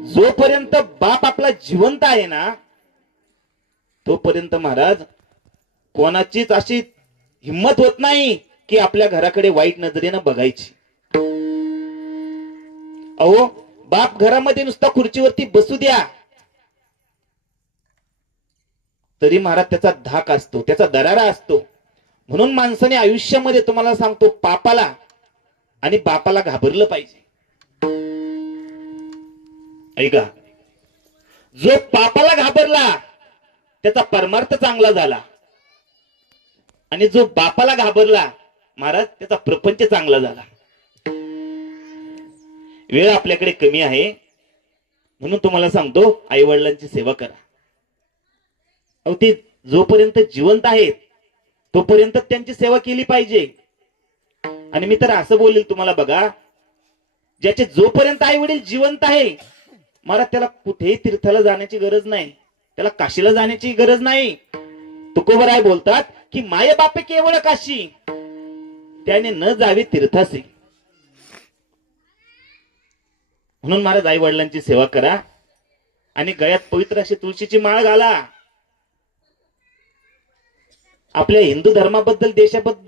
जोपर्यंत बाप आपला जिवंत आहे ना तोपर्यंत महाराज कोणाचीच अशी हिम्मत होत नाही की आपल्या घराकडे वाईट नजरेनं बघायची. अहो बाप घरामध्ये नुसता खुर्चीवरती बसू द्या तरी महाराज त्याचा धाक असतो, त्याचा दरारा असतो. म्हणून माणसाने आयुष्यामध्ये तुम्हाला सांगतो पापाला आणि बापाला घाबरलं पाहिजे. ऐका, जो पापाला घाबरला त्याचा परमार्थ चांगला झाला आणि जो बापाला घाबरला महाराज त्याचा प्रपंच चांगला झाला. वेळ आपल्याकडे कमी आहे म्हणून तुम्हाला सांगतो आई वडिलांची सेवा करा. अहो ते जोपर्यंत जिवंत आहेत तोपर्यंत त्यांची सेवा केली पाहिजे. आणि मी तर असं बोलेल तुम्हाला बघा, ज्याचे जोपर्यंत आई वडील जिवंत आहे महाराज त्याला कुठेही तीर्थाला जाण्याची गरज नाही, त्याला काशीला जाण्याची गरज नाही. तुकोबराय बोलतात की माय बापे केवळ काशी त्याने न जावे तीर्थासी. म्हणून महाराज आई वडिलांची सेवा करा आणि गळ्यात पवित्र अशी तुळशीची माळ घाला. आपल्या हिंदू धर्माबद्दल देशाबद्दल